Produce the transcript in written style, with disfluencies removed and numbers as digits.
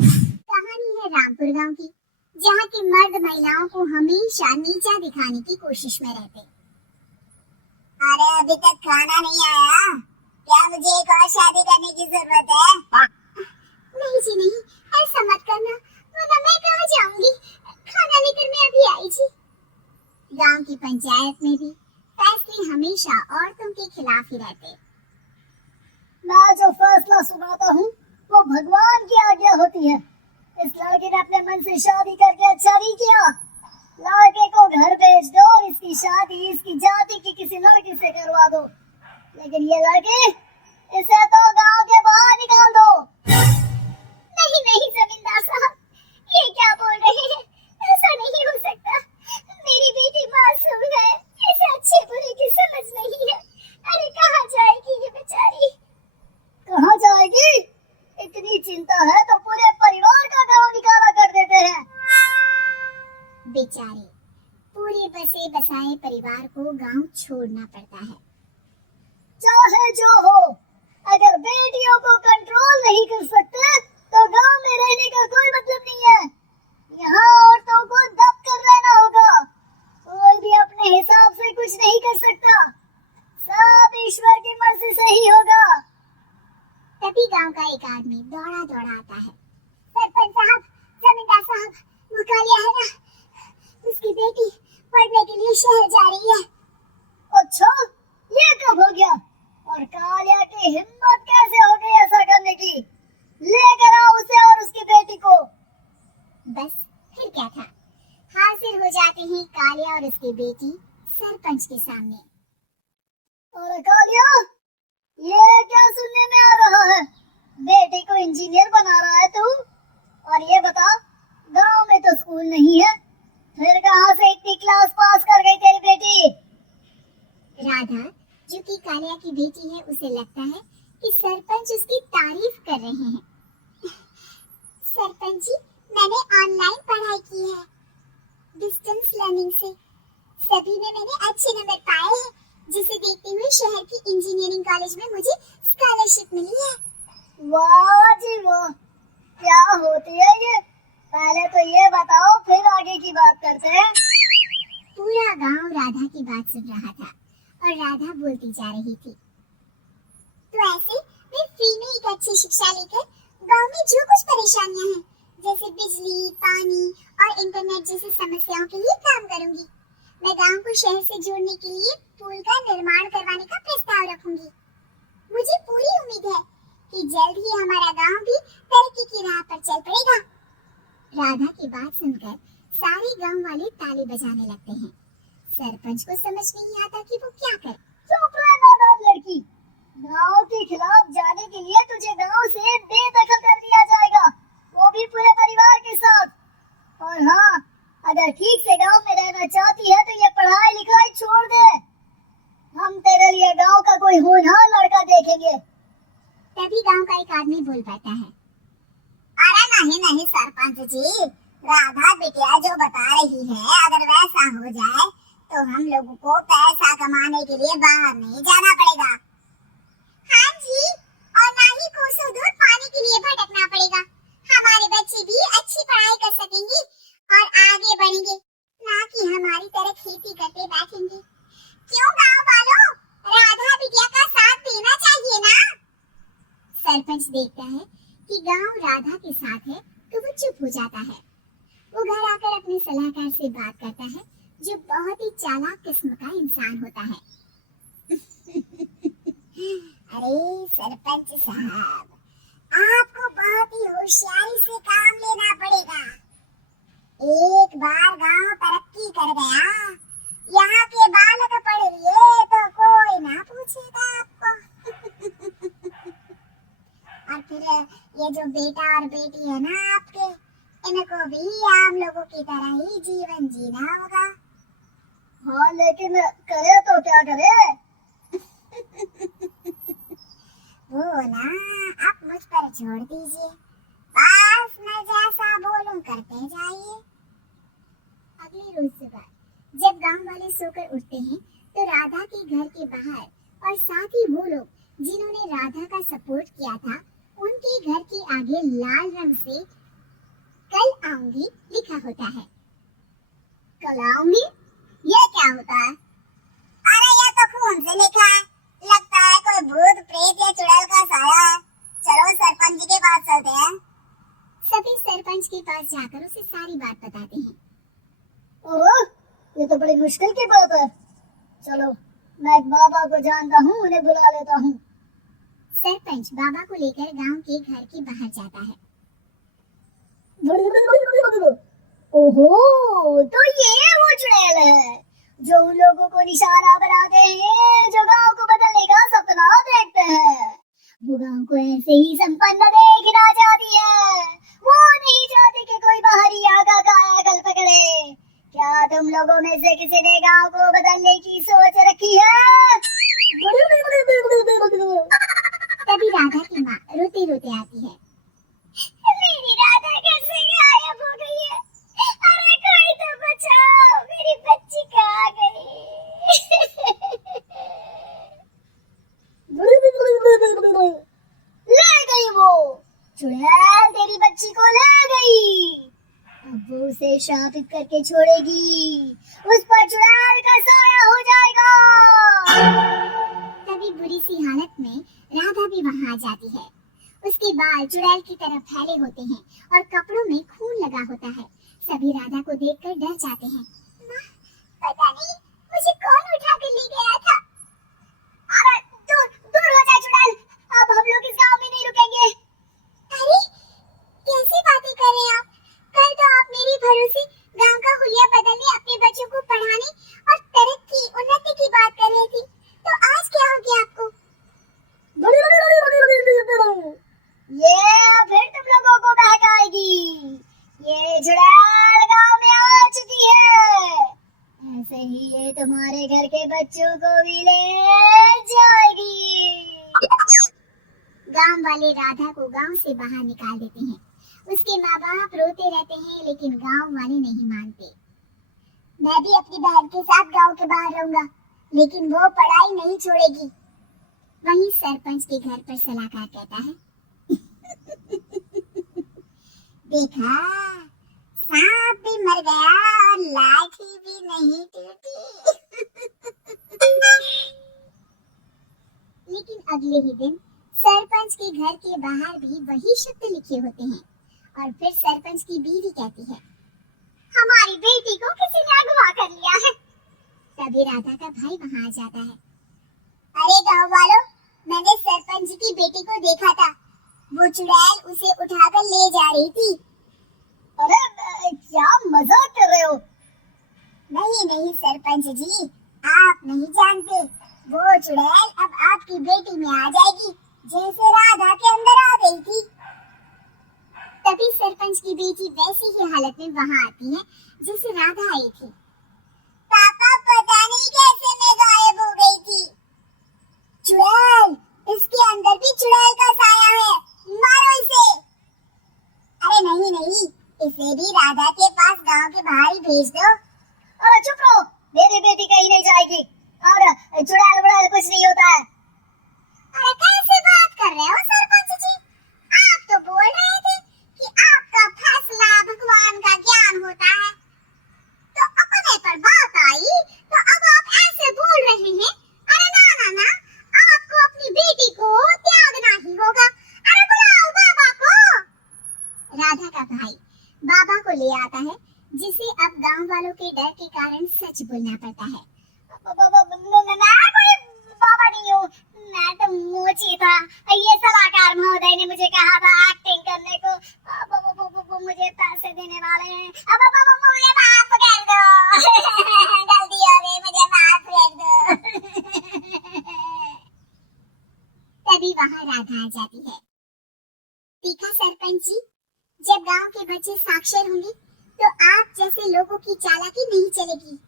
कहानी है रामपुर गांव की, जहाँ के मर्द महिलाओं को हमेशा नीचा दिखाने की कोशिश में रहते। अरे अभी तक खाना नहीं आया, क्या मुझे एक और शादी करने की जरूरत है? नहीं जी नहीं, ऐसा मत करना, वरना मैं कहाँ जाऊंगी? खाना लेकर मैं अभी आई जी। गांव की पंचायत में भी फैसले हमेशा औरतों के खिलाफ ही रहते। मैं जो फैसला सुनाता हूँ वो भगवान की आज्ञा होती है। इस लड़के ने अपने मन से शादी करके अच्छा नहीं किया। लड़के को घर भेज दो और इसकी शादी इसकी जाति की किसी लड़की से करवा दो, लेकिन ये लड़की, इसे तो गांव के बाहर निकाल दो। नहीं नहीं जमींदार साहब, ये क्या बोल रहे हैं? ऐसा नहीं हो सकता। मेरी बेटी मासूम है, इसे अच्छे बुरे की समझ नहीं है। अरे कहाँ जाएगी ये बेचारी? कहाँ जाएगी? इतनी चिंता है तो पूरे परिवार का गांव निकाला कर देते हैं। बेचारे पूरे बसे बसाए परिवार को गांव छोड़ना पड़ता है। चाहे जो हो, अगर बेटियों को कंट्रोल नहीं कर सकते तो गांव में रहने का कोई मतलब नहीं है। यहाँ औरतों को दब कर रहना होगा। कोई भी अपने हिसाब से कुछ नहीं कर सकता, सब ईश्वर की मर्जी से ही होगा। तभी गांव का एक आदमी दौड़ा दौड़ा आता है। सरपंच साहब, जमींदार साहब, वो कालिया है ना, उसकी बेटी पढ़ने के लिए शहर जा रही है। अच्छा, ये कब हो गया? और कालिया की हिम्मत कैसे हो गई ऐसा करने की? लेकर आओ उसे और उसकी बेटी को। बस फिर क्या था, हाजिर हो जाते हैं कालिया और उसकी बेटी सरपंच के सामने। और कालिया, ये क्या सुनने में आ रहा है? बेटे को इंजीनियर बना रहा है तू? और ये बता, गांव में तो स्कूल नहीं है, फिर कहां से इतनी क्लास पास कर गई तेरी बेटी? राधा, जो कि कालिया की बेटी है, उसे लगता है कि सरपंच उसकी तारीफ कर रहे हैं। सरपंच जी, मैंने ऑनलाइन पढ़ाई की है, डिस्टेंस लर्निंग से। सभी में मैंने अच्छे नंबर पाए हैं, जिसे देखते हुए शहर की इंजीनियरिंग कॉलेज में मुझे स्कॉलरशिप मिली है। वाह जी वाह, क्या होती है ये? पहले तो ये बताओ, फिर आगे की बात करते हैं। पूरा गांव राधा की बात सुन रहा था और राधा बोलती जा रही थी। तो ऐसे मैं फ्री में एक अच्छी शिक्षा लेकर गांव में जो कुछ परेशानियां हैं, जैसे बिजली, पानी और इंटरनेट जैसी समस्याओं के लिए काम करूंगी। मैं गांव को शहर से जोड़ने के लिए पुल का निर्माण करवाने का प्रस्ताव रखूंगी। मुझे पूरी उम्मीद है कि जल्द ही हमारा गांव भी तरक्की की राह पर चल पड़ेगा। राधा की बात सुनकर सारे गांव वाले ताली बजाने लगते हैं। सरपंच को समझ नहीं आता कि वो क्या करे। चुप रह नादान लड़की, गांव के खिलाफ जाने के लिए तुझे गांव से बेदखल कर दिया जाएगा, वो भी पूरे परिवार के साथ। और हाँ, अगर ठीक से गांव में रहना चाहती है तो ये पढ़ाई लिखाई छोड़ दे। हम तेरे लिए गांव का कोई होनहार लड़का देखेंगे। तभी गांव का एक आदमी बोल पाता है, अरे नहीं नहीं सरपंच जी, राधा बिटिया जो बता रही है, अगर वैसा हो जाए तो हम लोगों को पैसा कमाने के लिए बाहर नहीं जाना पड़ेगा। हाँ जी, और ना ही कोसों दूर पानी के लिए भटकना पड़ेगा। हमारे बच्चे भी अच्छी पढ़ाई कर सकेंगे और आगे बढ़ेंगे, ना कि हमारी तरह खेती करते बैठेंगे। क्यों गांव वालों, राधा बिटिया का साथ देना चाहिए ना? सरपंच देखता है कि गांव राधा के साथ है तो वो चुप हो जाता है। वो घर आकर अपने सलाहकार से बात करता है, जो बहुत ही चालाक किस्म का इंसान होता है। अरे सरपंच साहब, आपको बहुत ही होशियारी से काम लेना पड़ेगा। एक बार गांव तरक्की कर गया, यहाँ के बालक पढ़ लिए तो कोई ना पूछेगा आपको। और फिर ये जो बेटा और बेटी है ना आपके, इनको भी आम लोगों की तरह ही जीवन जीना होगा। हाँ, लेकिन करे तो क्या करे? वो ना, आप मुझ पर छोड़ दीजिए, बस मैं जैसा बोलूं करते जाइए। अगले रोज सुबह जब गांव वाले सोकर उठते हैं तो राधा के घर के बाहर और साथ ही वो लोग जिन्होंने राधा का सपोर्ट किया था, उनके घर के आगे लाल रंग से कल आऊंगी लिखा होता है। कल आऊंगी? ये क्या होता है? अरे ये तो खून से लिखा है, लगता है कोई भूत प्रेत या चुड़ैल का साया है। चलो सरपंच जी के पास चलते हैं। सभी सरपंच के पास जाकर उसे सारी बात बताते हैं। ओह, ये तो बड़ी मुश्किल की बात है। चलो, मैं एक बाबा को जानता हूँ, उन्हें बुला लेता हूँ। सरपंच बाबा को लेकर गांव के घर के बाहर जाता है। ओहो, तो ये वो चुड़ैल है जो उन लोगों को निशाना बनाते हैं जो गांव को बदलने का सपना देखते हैं। वो गांव को ऐसे ही संपन्न देखना चाहती है। वो नहीं चाहती कि कोई बाहरी आका कायाकल्प करे। क्या तुम लोगों में से किसी ने गांव को बदलने की सोच रखी है? तभी राधा की माँ रोते रोते आती है। मेरी राधा कैसे गायब हो गई है? अरे कोई तो बचाओ, मेरी बच्ची कहाँ गई? ले गई वो चुड़ैल, तेरी बच्ची को ले गई। अब वो उसे शापित करके छोड़ेगी, उस पर चुड़ैल का साया हो जाएगा। तभी बुरी सी हालत में राधा भी वहाँ आ जाती है। उसके बाल चुड़ैल की तरह फैले होते हैं और कपड़ों में खून लगा होता है। सभी राधा को देखकर डर जाते हैं। माँ, पता नहीं मुझे कौन उठा कर ले गया था। अरे दूर दूर हो जा चुड़ैल, अब हम लोग इस गांव में नहीं रुकेंगे। अरे कैसी बातें कर रहे हैं आप? कल तो आप मेरे भरोसे गांव का हुलिया बदलने, अपने बच्चों को पढ़ाने और तरक्की उन्नति की बात कर रही थी, तो आज क्या हो गया आपको? ये फिर तुम लोगों को बहकाएगी। ये चुड़ैल गांव में आ चुकी है। ऐसे ही ये तुम्हारे घर के बच्चों को भी ले जाएगी। गांव वाले राधा को गांव से बाहर निकाल देते हैं। उसके माँ बाप रोते रहते हैं, लेकिन गांव वाले नहीं मानते। मैं भी अपनी बहन के साथ गांव के बाहर रहूंगा, लेकिन वो पढ़ाई नहीं छोड़ेगी। वहीं सरपंच के घर पर सलाहकार कहता है, देखा, सांप भी मर गया और लाठी भी नहीं टूटी। लेकिन अगले ही दिन सरपंच के घर के बाहर भी वही शब्द लिखे होते हैं। और फिर सरपंच की बीवी कहती है, हमारी बेटी को किसी ने अगवा कर लिया है। तभी राधा का भाई वहाँ आ जाता है। अरे गांव वालों, मैंने सरपंच जी की बेटी को देखा था। वो चुड़ैल उसे उठाकर ले जा रही थी। अरे क्या मजाक कर रहे हो? नहीं नहीं सरपंच जी, आप नहीं जानते। वो चुड़ैल अब आपकी बेटी में आ जाएगी, जैसे राधा के अंदर आ गई थी। तभी सरपंच की बेटी वैसी ही हालत में वहाँ आती है जैसे राधा आई थी। पापा, पता नहीं कैसे मैं गायब हो गई थी। चुड़ैल, इसके अंदर भी चुड़ैल का साया है, मारो इसे। अरे नहीं नहीं, इसे भी राधा के पास गांव के बाहर ही भेज दो। अरे चुप रहो, मेरी बेटी कहीं नहीं जाएगी और चुड़ैल बुड़ैल कुछ नहीं होता है। अरे कैसे बात कर रहे हो सरपंच जी? आप तो बोल रहे थे कि आपका फैसला भगवान का ज्ञान होता है, तो अपने पर बात आई तो अब आप ऐसे बोल रहे हैं। अरे ना ना ना, आपको अपनी बेटी को त्यागना ही होगा। अरे बुलाओ बाबा को। राधा का भाई बाबा को ले आता है, जिसे अब गांव वालों के डर के कारण सच बोलना पड़ता है। मैं कोई बाबा नहीं हूँ, मैं तो मोची था। ये सलाहकार महोदय ने मुझे कहा था एक्टिंग करने को। मुझे पैसे देने वाले हैं। अब मुझे माफ कर दो। गलती हो गई, मुझे माफ कर दो। तभी वहाँ राधा आ जाती है। देखा सरपंच जी, जब गांव के बच्चे साक्षर होंगे तो आप जैसे लोगों की चालाकी नहीं चलेगी।